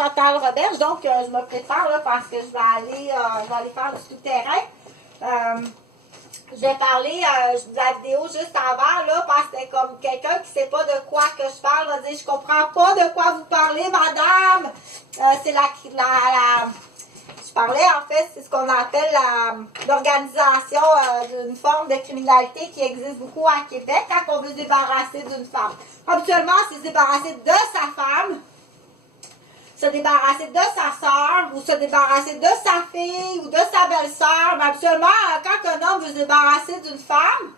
Chantal Roberge. Donc, je me prépare là, parce que je vais aller faire du tout-terrain. Je vais parler de la vidéo juste avant, là, parce que c'est comme quelqu'un qui ne sait pas de quoi que je parle, va dire, je comprends pas de quoi vous parlez, madame. C'est je parlais, en fait, c'est ce qu'on appelle l'organisation d'une forme de criminalité qui existe beaucoup à Québec quand on veut se débarrasser d'une femme. Habituellement, c'est se débarrasser de sa femme, se débarrasser de sa soeur ou se débarrasser de sa fille ou de sa belle-sœur. Mais habituellement, quand un homme veut se débarrasser d'une femme,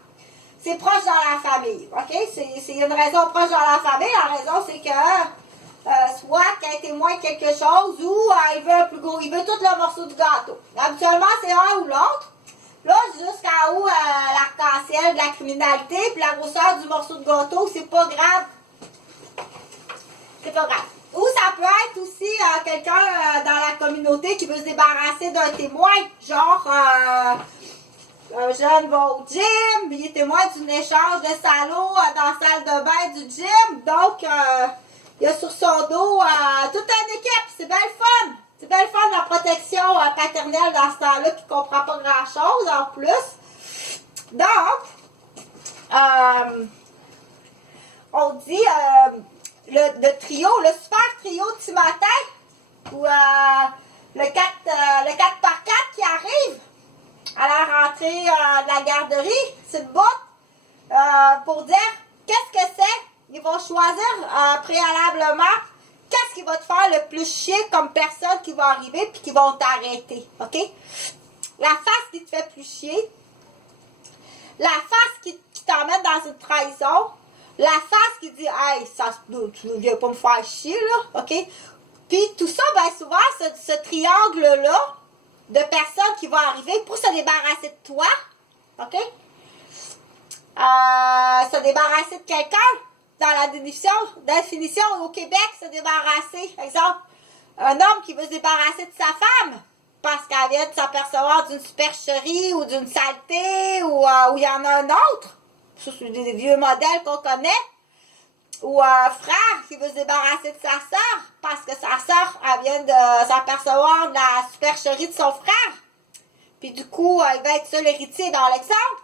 c'est proche dans la famille. OK? C'est une raison proche dans la famille. La raison, c'est que soit qu'elle est témoin de quelque chose ou il veut un plus gros, il veut tout le morceau du gâteau. Habituellement, c'est un ou l'autre. Là, jusqu'à où l'arc-en-ciel de la criminalité, puis la grosseur du morceau de gâteau, c'est pas grave. C'est pas grave. Ou ça peut être aussi quelqu'un dans la communauté qui veut se débarrasser d'un témoin. Genre, un jeune va au gym, il est témoin d'un échange de salauds dans la salle de bain du gym. Donc, il a sur son dos toute une équipe. C'est bien le fun. C'est bien le fun la protection paternelle dans ce temps-là qui ne comprend pas grand-chose en plus. Donc, on dit le trio, le super trio de Timothée, ou le 4x4 qui arrive à la rentrée de la garderie, c'est le bout pour dire qu'est-ce que c'est. Ils vont choisir préalablement qu'est-ce qui va te faire le plus chier comme personne qui va arriver puis qui vont t'arrêter. OK? La face qui te fait plus chier, la face qui t'emmène dans une trahison, la face qui dit hey, tu ne viens pas me faire chier, là, OK? Puis tout ça, bien souvent, ce triangle-là de personnes qui vont arriver pour se débarrasser de toi, OK? Se débarrasser de quelqu'un, dans la définition au Québec, se débarrasser. Exemple, un homme qui veut se débarrasser de sa femme parce qu'elle vient de s'apercevoir d'une supercherie ou d'une saleté ou il y en a un autre. Ça, c'est des vieux modèles qu'on connaît. Ou un frère qui veut se débarrasser de sa sœur parce que sa sœur, elle vient de s'apercevoir de la supercherie de son frère. Puis du coup, il va être seul héritier dans l'exemple.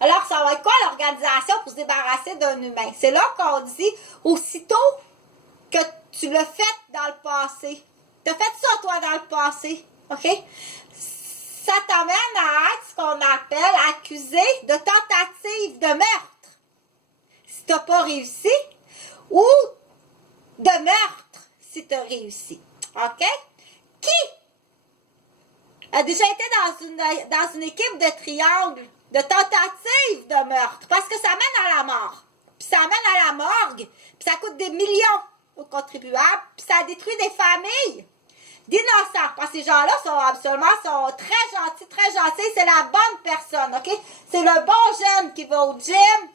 Alors, ça va être quoi l'organisation pour se débarrasser d'un humain? C'est là qu'on dit, aussitôt que tu l'as fait dans le passé, tu as fait ça toi dans le passé, OK? Ça t'amène à être ce qu'on appelle accusé de tentative de meurtre. Si tu n'as pas réussi, ou de meurtre si tu as réussi. OK? Qui a déjà été dans une équipe de triangle, de tentative de meurtre? Parce que ça mène à la mort. Puis ça mène à la morgue. Puis ça coûte des millions aux contribuables. Puis ça détruit des familles d'innocents. Parce que ces gens-là sont très gentils. C'est la bonne personne, OK? C'est le bon jeune qui va au gym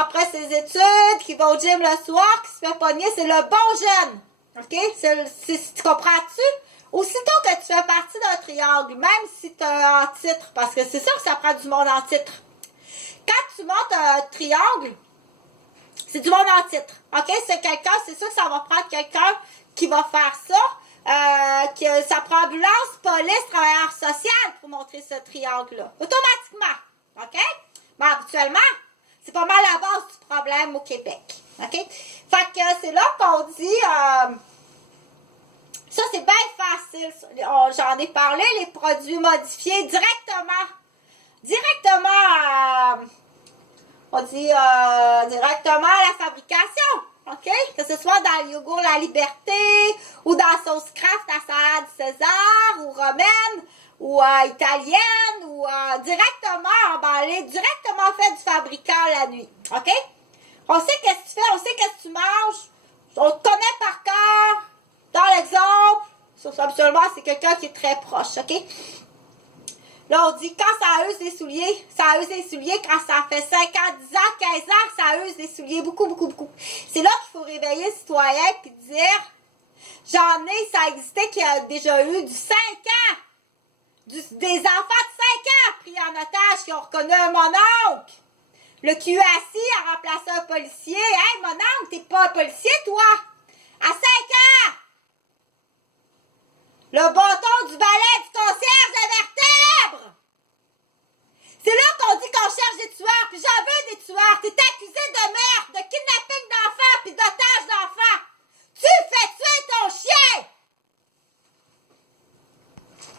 après ses études, qui va au gym le soir, qui se fait pogner. C'est le bon jeune, OK? Tu comprends-tu? Aussitôt que tu fais partie d'un triangle, même si tu as un titre, parce que c'est sûr que ça prend du monde en titre. Quand tu montes un triangle, c'est du monde en titre. OK? C'est sûr que ça va prendre quelqu'un qui va faire ça. Ça prend ambulance, police, travailleur social pour montrer ce triangle-là. Automatiquement. OK? Mais habituellement, c'est pas mal la base du problème au Québec. OK? Fait que c'est là qu'on dit... ça, c'est bien facile. J'en ai parlé, les produits modifiés directement. On dit directement à la fabrication. OK? Que ce soit dans le yogourt La Liberté, ou dans la sauce craft à salade César, ou romaine, ou italienne, ou directement emballé, directement fait du fabricant la nuit. OK? On sait qu'est-ce que tu fais, on sait qu'est-ce que tu manges. On te connaît par cœur. Dans l'exemple, ça, absolument, c'est quelqu'un qui est très proche, OK? Là, on dit, quand ça use des souliers, quand ça fait 5 ans, 10 ans, 15 ans, ça use des souliers, beaucoup, beaucoup, beaucoup. C'est là qu'il faut réveiller le citoyen et dire, ça a existé qui a déjà eu du 5 ans, des enfants de 5 ans pris en otage qui ont reconnu un mononcle. Le QSI a remplacé un policier. Hey, mononcle, t'es pas un policier, toi? À 5 ans! Le bâton du balai du concierge de vertèbres! C'est là qu'on dit qu'on cherche des tueurs, puis j'en veux des tueurs. T'es